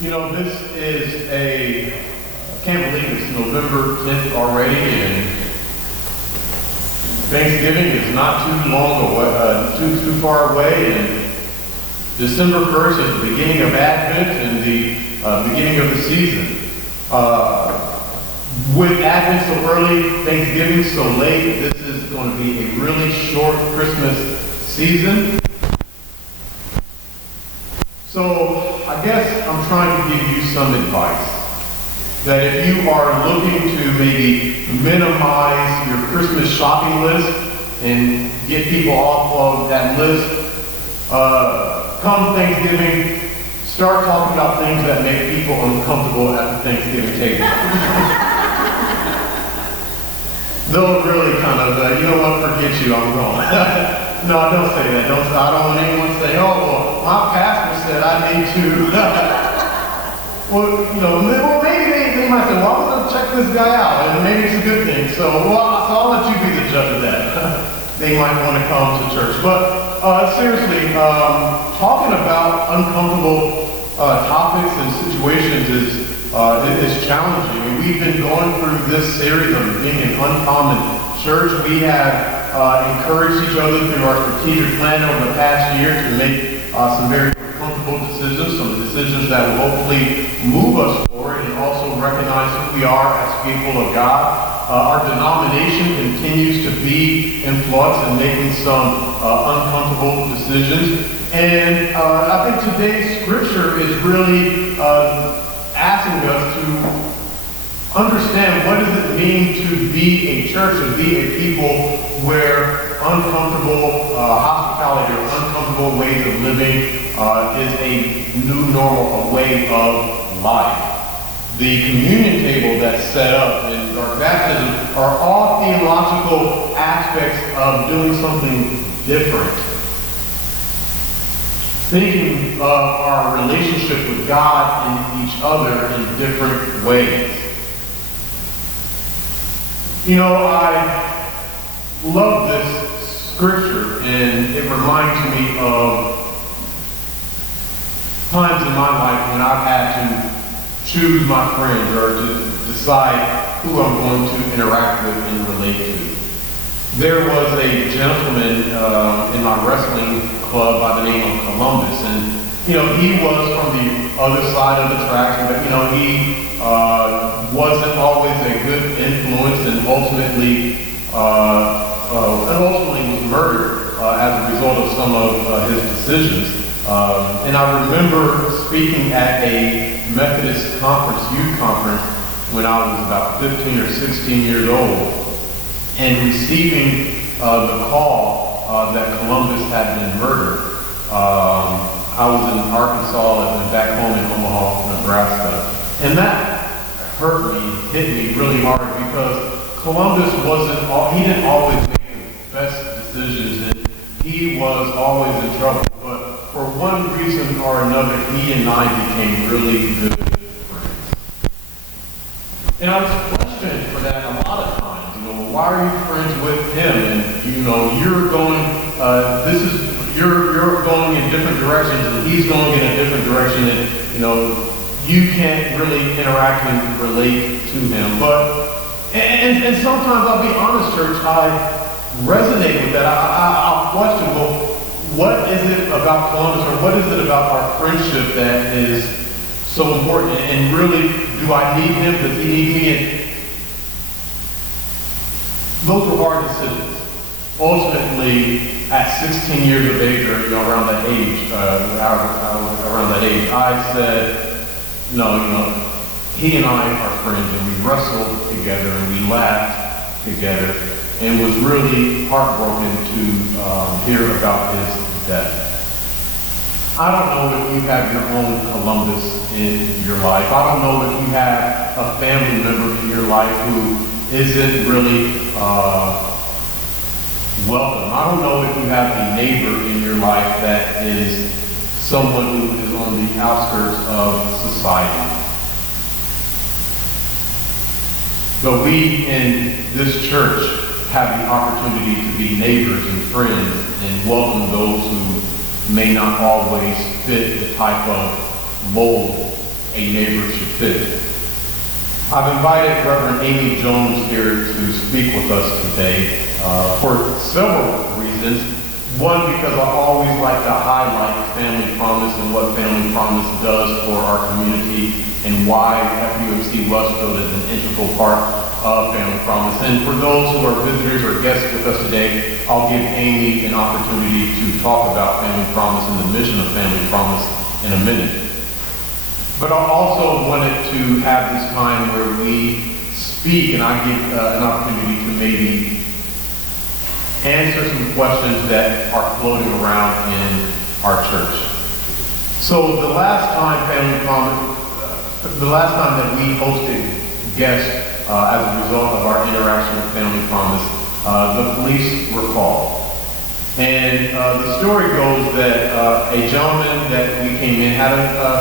This is I can't believe it's November 10th already, and Thanksgiving is not too long away, too far away, and December 1st is the beginning of Advent and the beginning of the season. With Advent so early, Thanksgiving so late, this is going to be a really short Christmas season. So I guess I'm trying to give you some advice. That if you are looking to maybe minimize your Christmas shopping list and get people off of that list, come Thanksgiving, start talking about things that make people uncomfortable at the Thanksgiving table. They'll really kind of, forget you, I'm going. No, don't say that. I don't want anyone to say, oh, well, my pastor said I need to. Maybe they might say, well, I'm going to check this guy out, and maybe it's a good thing. So I'll let you be the judge of that. They might want to come to church. But seriously, talking about uncomfortable topics and situations is challenging. I mean, we've been going through this series of being an uncommon church. We have encouraged each other through our strategic plan over the past year to make some very comfortable decisions, some decisions that will hopefully move us forward and also recognize who we are as people of God. Our denomination continues to be in flux and making some uncomfortable decisions. And I think today's scripture is really asking us to understand what does it mean to be a church, to be a people where uncomfortable hospitality or uncomfortable ways of living is a new normal, a way of life. The communion table that's set up in our baptism are all theological aspects of doing something different. Thinking of our relationship with God and each other in different ways. I love this scripture, and it reminds me of times in my life when I've had to choose my friends or to decide who I'm going to interact with and relate to. There was a gentleman in my wrestling club by the name of Columbus, and he was from the other side of the tracks, but he wasn't always a good influence, and ultimately was murdered as a result of some of his decisions. And I remember speaking at a Methodist conference, youth conference, when I was about 15 or 16 years old, and receiving the call that Columbus had been murdered. I was in Arkansas and back home in Omaha, Nebraska. And that hit me really hard because Columbus he didn't always make the best decisions, and he was always in trouble. But for one reason or another, he and I became really good friends. And I was questioned for that a lot of times. Why are you friends with him? And you're going, you're going in different directions, and he's going in a different direction, and you can't really interact and relate to him. And sometimes I'll be honest, church, I resonate with that. I'll question, well, what is it about Columbus, or what is it about our friendship that is so important? And really, do I need him? Does he need me? And those were hard decisions. Ultimately, at 16 years of age, or around that age, I said, no, he and I are friends, and we wrestled together, and we laughed together, and was really heartbroken to hear about his death. I don't know if you have your own Columbus in your life. I don't know if you have a family member in your life who isn't really welcome. I don't know if you have a neighbor in your life that is someone who is on the outskirts of society. But we in this church have the opportunity to be neighbors and friends and welcome those who may not always fit the type of mold a neighbor should fit. I've invited Reverend Amy Jones here to speak with us today for several reasons. One, because I always like to highlight Family Promise and what Family Promise does for our community and why FUMC Westfield is an integral part of Family Promise. And for those who are visitors or guests with us today, I'll give Amy an opportunity to talk about Family Promise and the mission of Family Promise in a minute. But I also wanted to have this time where we speak and I give an opportunity to maybe answer some questions that are floating around in our church. So the last time that we hosted guests as a result of our interaction with Family Promise, the police were called. And the story goes that a gentleman that we came in had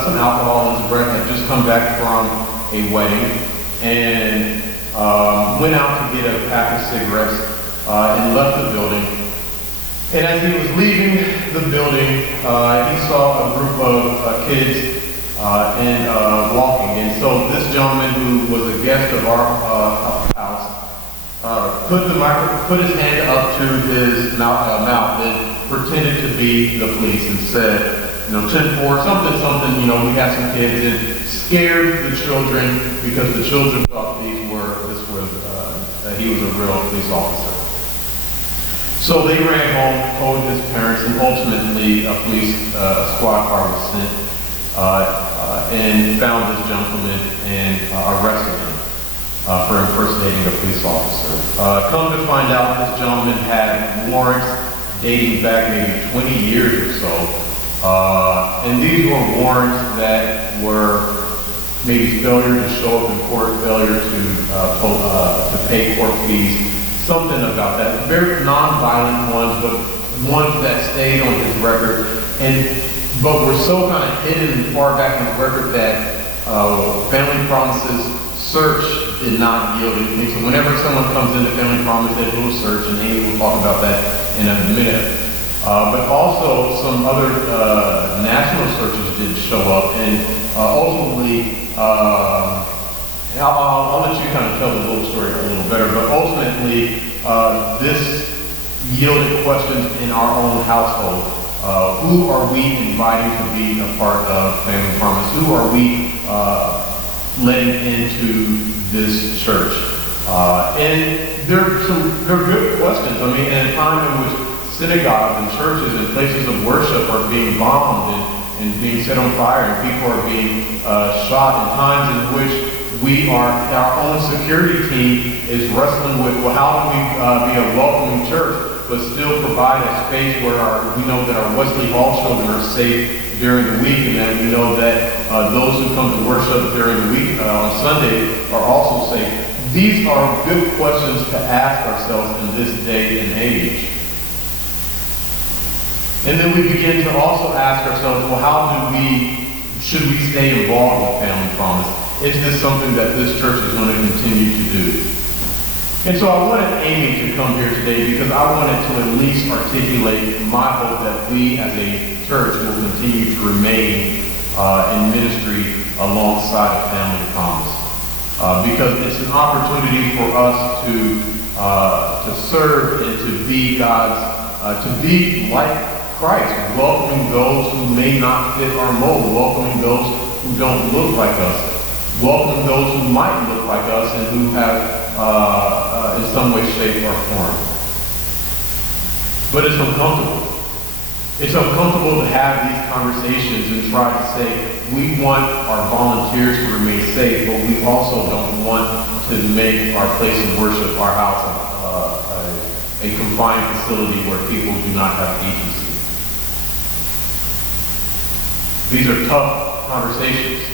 some alcohol in his breath, had just come back from a wedding, and went out to get a pack of cigarettes and left the building. And as he was leaving the building, he saw a group of kids walking. And so this gentleman, who was a guest of our house, put his hand up to his mouth and pretended to be the police and said, 10-4, something, we had some kids, and scared the children because the children thought he was a real police officer. So they ran home, told his parents, and ultimately a police squad car was sent and found this gentleman and arrested him for impersonating a police officer. Come to find out, this gentleman had warrants dating back maybe 20 years or so. And these were warrants that were maybe failure to show up in court, failure to pay court fees, something about that. Very non-violent ones, but ones that stayed on his record, but were so kind of hidden far back in the record that Family Promise's search did not yield anything. So whenever someone comes into Family Promise, they do a search, and Amy will talk about that in a minute. But also some other national searches did show up, and ultimately, I'll let you kind of tell the little story a little better, but ultimately, this yielded questions in our own household. Who are we inviting to be a part of Family Promise? Who are we letting into this church? And they're good questions. I mean, in a time in which synagogues and churches and places of worship are being bombed and being set on fire, and people are being shot, in times in which our own security team is wrestling with, well, how do we be a welcoming church, but still provide a space where we know that our Wesley Hall children are safe during the week, and that we know that those who come to worship during the week on Sunday are also safe. These are good questions to ask ourselves in this day and age. And then we begin to also ask ourselves, well, should we stay involved with Family Promise? Is this something that this church is going to continue to do? And so I wanted Amy to come here today because I wanted to at least articulate my hope that we as a church will continue to remain in ministry alongside of Family Promise. Because it's an opportunity for us to serve and to be to be like Christ, welcoming those who may not fit our mold, welcoming those who don't look like us, welcoming those who might look like us and who have in some way, shape, or form. But it's uncomfortable. It's uncomfortable to have these conversations and try to say, we want our volunteers to remain safe, but we also don't want to make our place of worship, our house, a confined facility where people do not have agency. These are tough conversations.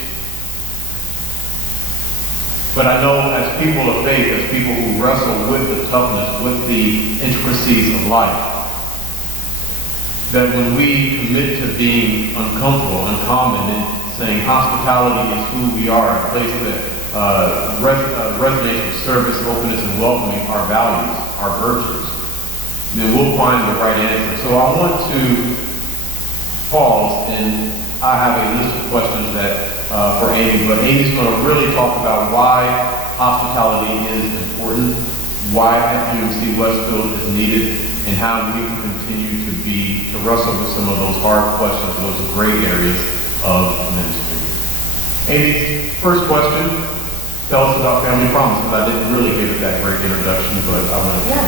But I know as people of faith, as people who wrestle with the toughness, with the intricacies of life, that when we commit to being uncomfortable, uncommon, and saying hospitality is who we are, a place that resonates with service, openness, and welcoming, our values, our virtues, then we'll find the right answer. So I want to pause, and I have a list of questions that for Amy, but Amy's going to really talk about why hospitality is important, why FUMC Westfield is needed, and how we can continue to wrestle with some of those hard questions, those gray areas of ministry. Amy, first question, tell us about Family Promise, because I didn't really give it that great introduction, but I want to. Yeah.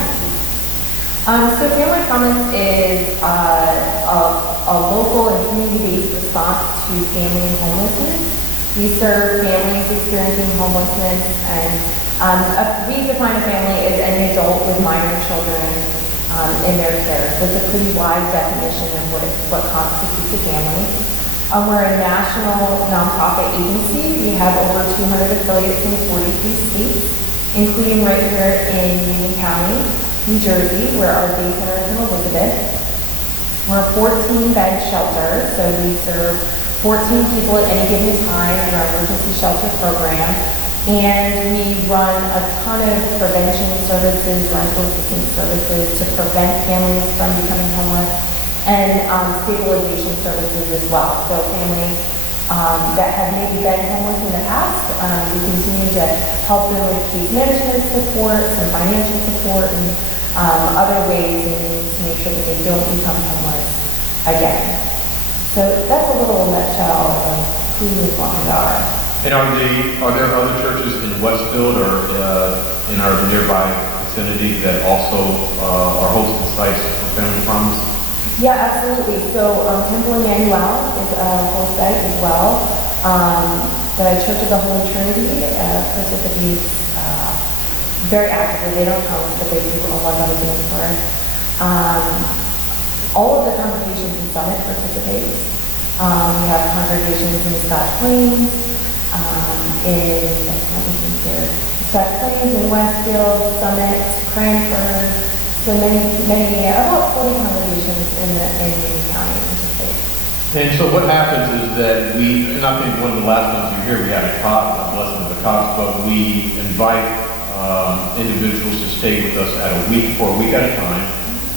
So Family Promise is a local and community-based response to family homelessness. We serve families experiencing homelessness, and we define a family as any adult with minor children in their care. So it's a pretty wide definition of what constitutes a family. We're a national nonprofit agency. We have over 200 affiliates in 43 states, including right here in Union County, New Jersey, where our day center is in Elizabeth. We're a 14-bed shelter, so we serve 14 people at any given time in our emergency shelter program. And we run a ton of prevention services, rental assistance services to prevent families from becoming homeless, and stabilization services as well. So families that have maybe been homeless in the past, we continue to help them with case management support, some financial support, and other ways to make sure that they don't become homeless again. So that's a little nutshell of who we are. And are there other churches in Westfield or in our nearby vicinity that also are hosting sites for Family Promise? Yeah, absolutely. So Temple Emmanuel is a host site as well. The Church of the Holy Trinity participates very actively. They don't host, but they do a lot of other things for us. All of the congregations in Summit participate. We have congregations in Scotch Plains, Scotch Plains, in Westfield, Summit, Cranford, so many, about 40 congregations in Union County. And so what happens is that and I think one of the last ones you hear, we had a cot, a blessing of the cots, but we invite individuals to stay with us for a week at a time.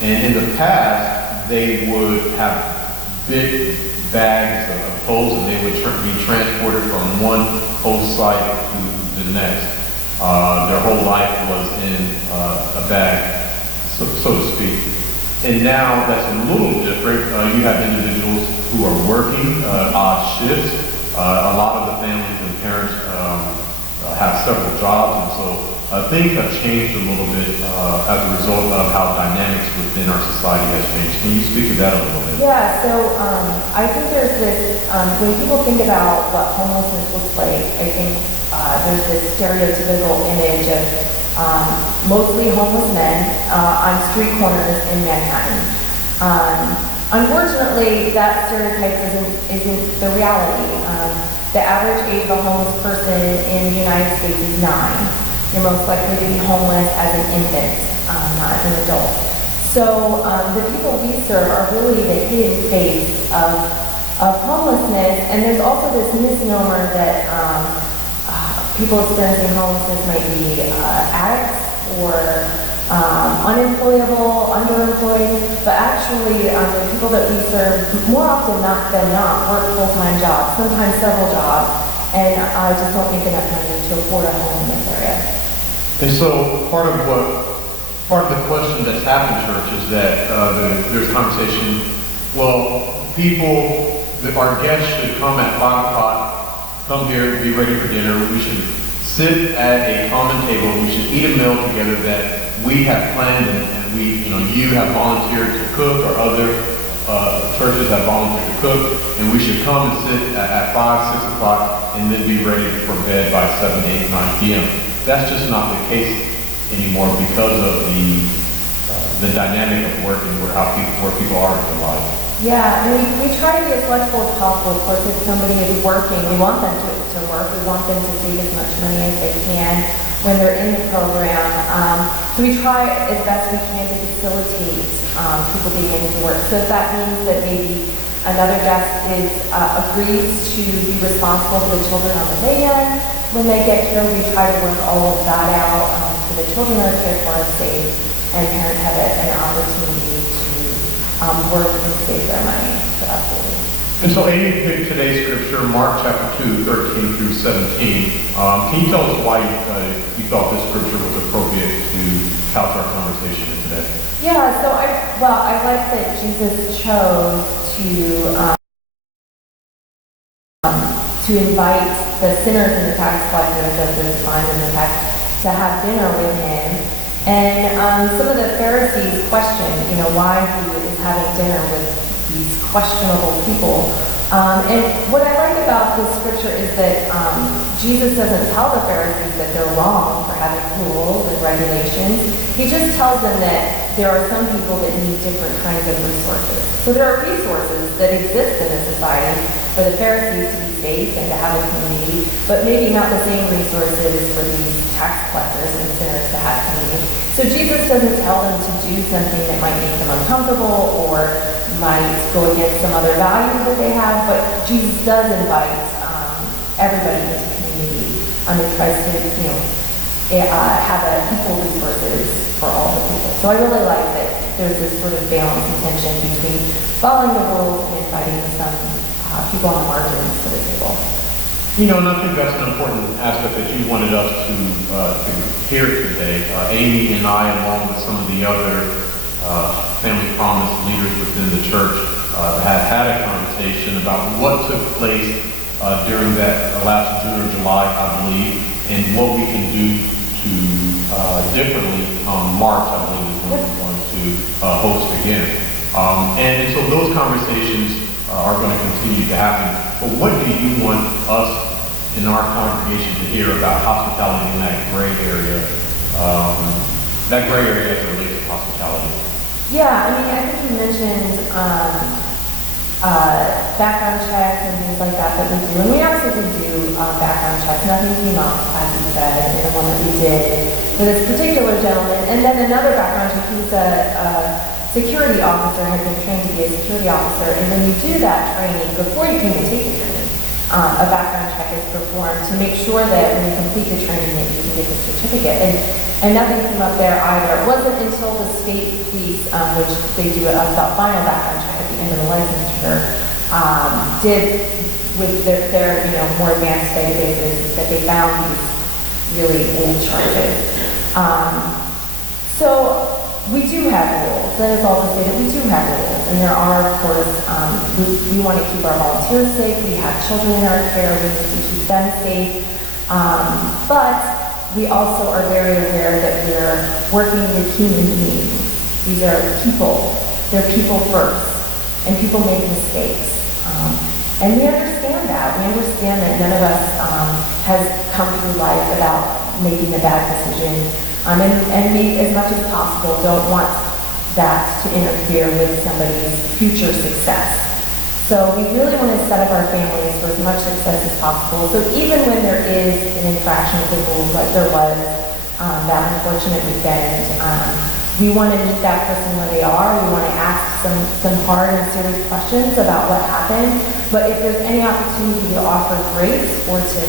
And in the past, they would have big bags of clothes, and they would be transported from one host site to the next. Their whole life was in a bag, so to speak. And now that's a little different. You have individuals who are working odd shifts. A lot of the families and parents have several jobs, and so things have changed a little bit as a result of how dynamics within our society has changed. Can you speak to that a little bit? Yeah, so I think there's this, when people think about what homelessness looks like, I think there's this stereotypical image of mostly homeless men on street corners in Manhattan. Unfortunately, that stereotype isn't the reality. The average age of a homeless person in the United States is 9. You're most likely to be homeless as an infant, not as an adult. So the people we serve are really the hidden face of homelessness, and there's also this misnomer that people experiencing homelessness might be addicts or unemployable, underemployed, but actually the people that we serve more often than not work full-time jobs, sometimes several jobs, and just don't make enough money to afford a home in this area. And so part of the question that's happened, church, is that there's conversation, well, our guests should come at 5 o'clock, come here, be ready for dinner. We should sit at a common table. We should eat a meal together that we have planned, and you have volunteered to cook, or other churches have volunteered to cook, and we should come and sit at 5, 6 o'clock and then be ready for bed by 7, 8, 9 p.m. That's just not the case anymore because of the dynamic of work and where people are in their lives. Yeah, and we try to be as flexible as possible. Of course, if somebody is working, we want them to work. We want them to save as much money as they can when they're in the program. So we try as best we can to facilitate people being able to work. So if that means that maybe another guest agrees to be responsible for the children on the van when they get here, we try to work all of that out so the children are cared for and safe, and parents have an opportunity to work and save their money. So absolutely. And so Amy picked today's scripture, Mark chapter 2, 13 through 17. Can you tell us why you thought this scripture was appropriate to couch our conversation today? Yeah, so I like that Jesus chose to invite the sinners and the tax collectors, as they're defined in the text, to have dinner with him. And some of the Pharisees questioned, why he is having dinner with these questionable people. And what I like about this scripture is that Jesus doesn't tell the Pharisees that they're wrong for having rules and regulations. He just tells them that there are some people that need different kinds of resources. So there are resources that exist in a society for the Pharisees to be safe and to have a community, but maybe not the same resources for these tax collectors and sinners to have community. So Jesus doesn't tell them to do something that might make them uncomfortable or might go against some other values that they have, but Jesus does invite everybody into community and tries to, have equal resources for all the people. So I really like that there's this sort of balance and tension between following the rules and inviting some people on the margins to the table. And I think that's an important aspect that you wanted us to hear today. Amy and I, along with some of the other Family Promise leaders within the church, had a conversation about what took place during that last June or July, I believe, and what we can do to differently March, I believe, is when we're going to host again. And so those conversations are going to continue to happen. But what do you want us in our congregation to hear about hospitality in that gray area as it relates to hospitality? Yeah, I think you mentioned background checks and things like that we do. And we absolutely do background checks. Nothing came up, as you said, in the one that we did for this particular gentleman. And then another background check, he's a security officer, had been trained to be a security officer. And when you do that training, before you can take the training, a background check is performed to make sure that when you complete the training that you can get the certificate. And nothing came up there either. It wasn't until the state police, which they do the final background check at the end of the licensure, did with their more advanced databases that they found these really old charges. So we do have rules. That is all to say that we do have rules. And there are, of course, we want to keep our volunteers safe. We have children in our care. We need to keep them safe. But we also are very aware that we're working with human beings. These are people. They're people first. And people make mistakes. And we understand that. We understand that none of us has come through life without making a bad decision. And we, as much as possible, don't want that to interfere with somebody's future success. So we really want to set up our families for as much success as possible. So even when there is an infraction of the rules, like there was that unfortunate weekend, we want to meet that person where they are. We want to ask some hard and serious questions about what happened. But if there's any opportunity to offer grace or to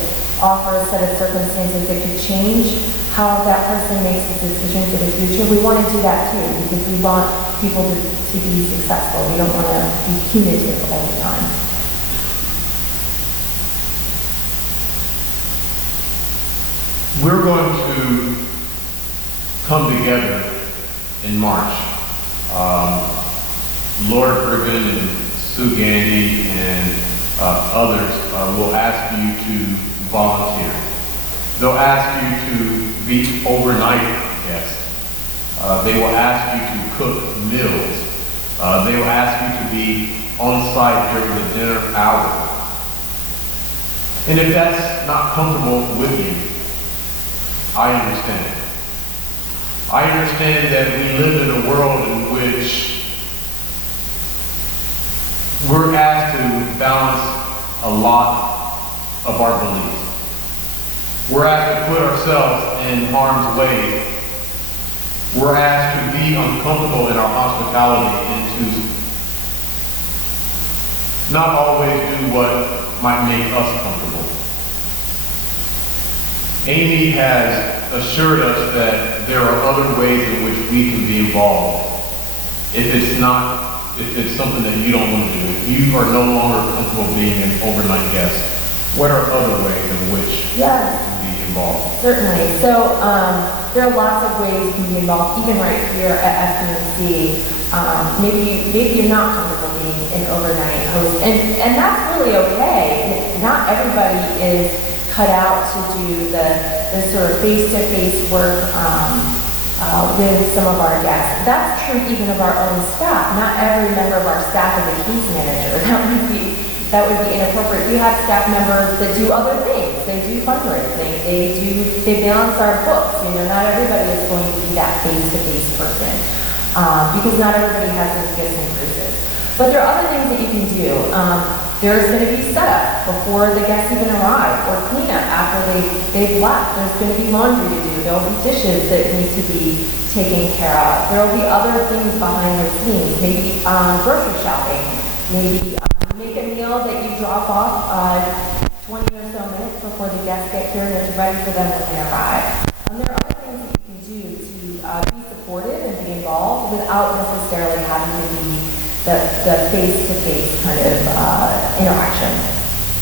offer a set of circumstances that could change how that person makes a decision for the future, we want to do that too, because we want people to be successful. We don't want to be punitive all the time. We're going to come together in March. Laura Griffin and Sue Gandy and others will ask you to volunteer. They'll ask you to be overnight guests. They will ask you to cook meals. They will ask you to be on site during the dinner hour. And if that's not comfortable with you, I understand. I understand that we live in a world in which we're asked to balance a lot of our beliefs. We're asked to put ourselves in harm's way. We're asked to be uncomfortable in our hospitality and to not always do what might make us comfortable. Amy has assured us that there are other ways in which we can be involved if it's not if it's something that you don't want to do, if you are no longer comfortable being an overnight guest, what are other ways in which Yes. you can be involved? Certainly. So there are lots of ways you can be involved, even right here at FUMC. Maybe you're not comfortable being an overnight host, and that's really okay. Not everybody is cut out to do the sort of face-to-face work with some of our guests. That's true even of our own staff. Not every member of our staff is a case manager. That would be inappropriate. We have staff members that do other things. They do fundraising. They balance our books. Not everybody is going to be that face-to-face person because not everybody has those gifts and bruises. But there are other things that you can do. There's going to be setup before the guests even arrive, or cleanup after they've left. There's going to be laundry to do. There will be dishes that need to be taken care of. There will be other things behind the scenes, maybe grocery shopping, maybe make a meal that you drop off 20 or so minutes before the guests get here and it's ready for them when they arrive. There are other things that you can do to be supportive and be involved without necessarily having to be the face-to-face kind of interaction.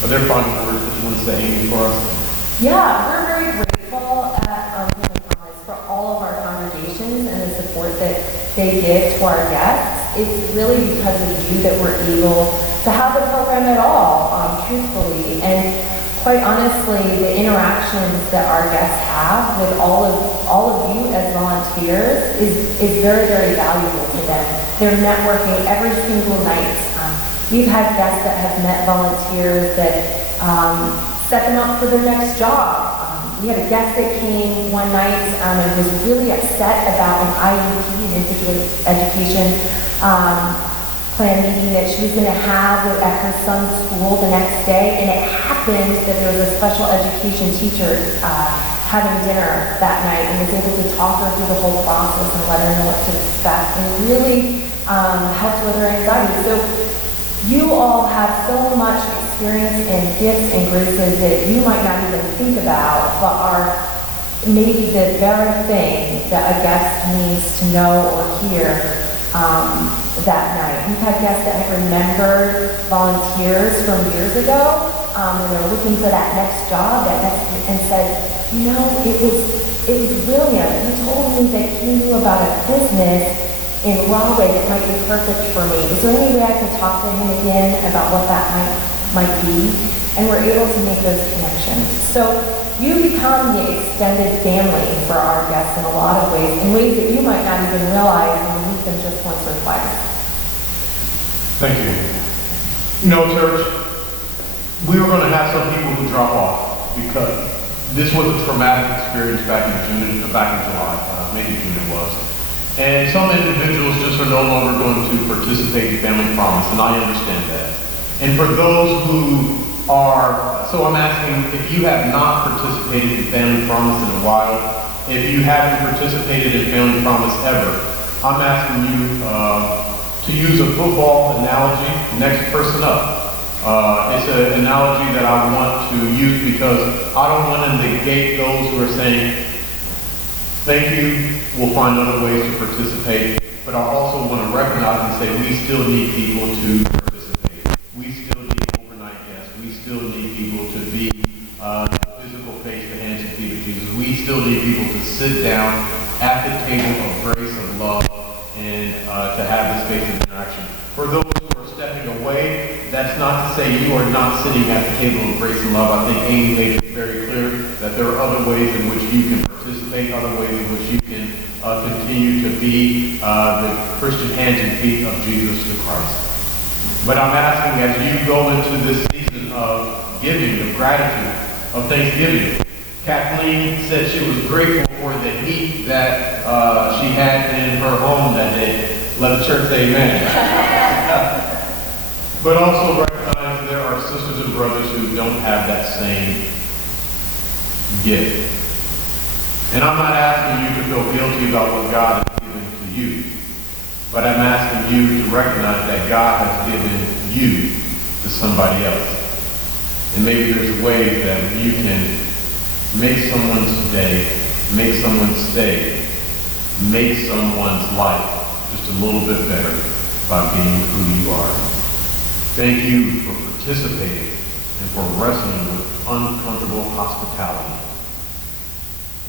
Are there final words that you want to say, Amy, for us? Yeah, we're very grateful at Family Promise for all of our congregations and the support that they give to our guests. It's really because of you that we're able to have the program at all, truthfully. And quite honestly, the interactions that our guests have with all of you as volunteers is very, very valuable to them. They're networking every single night. We've had guests that have met volunteers that set them up for their next job. We had a guest that came one night and was really upset about an IEP, an individual education plan meeting that she was going to have at her son's school the next day, and it happened that there was a special education teacher having dinner that night and was able to talk her through the whole process and let her know what to expect and really helped with her anxiety. So you all have so much experience and gifts and graces that you might not even think about, but are maybe the very thing that a guest needs to know or hear that night. We've had guests that have remembered volunteers from years ago when they were looking for that next job, and said, it was brilliant. He told me that he knew about a business in Rahway that might be perfect for me. Is there any way I could talk to him again about what that might be? And we're able to make those connections. So you become the extended family for our guests in a lot of ways that you might not even realize when you meet them just once or twice. Thank you. Church, we were going to have some people who drop off because this was a traumatic experience back in July, maybe June it was. And some individuals just are no longer going to participate in Family Promise, and I understand that. And for those who are, so I'm asking, if you have not participated in Family Promise in a while, if you haven't participated in Family Promise ever, I'm asking you to use a football analogy, next person up. It's an analogy that I want to use because I don't want to negate those who are saying, thank you, we'll find other ways to participate, but I also want to recognize and say we still need people to participate. We still need overnight guests. We still need people to be physical face to hands and feet of Jesus. We still need people to sit down at the table of grace and love and to have this space of interaction. For those who are stepping away, that's not to say you are not sitting at the table of grace and love. I think Amy made it very clear that there are other ways in which you can participate, other ways in which you can continue to be the Christian hands and feet of Jesus the Christ. But I'm asking, as you go into this season of giving, of gratitude, of thanksgiving, Kathleen said she was grateful for the heat that she had in her home that day. Let the church say amen. But also recognize there are sisters and brothers who don't have that same gift. And I'm not asking you to feel guilty about what God has given to you, but I'm asking you to recognize that God has given you to somebody else. And maybe there's ways that you can make someone's day, make someone's stay, make someone's life just a little bit better by being who you are. Thank you for participating and for wrestling with uncomfortable hospitality.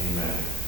Amen.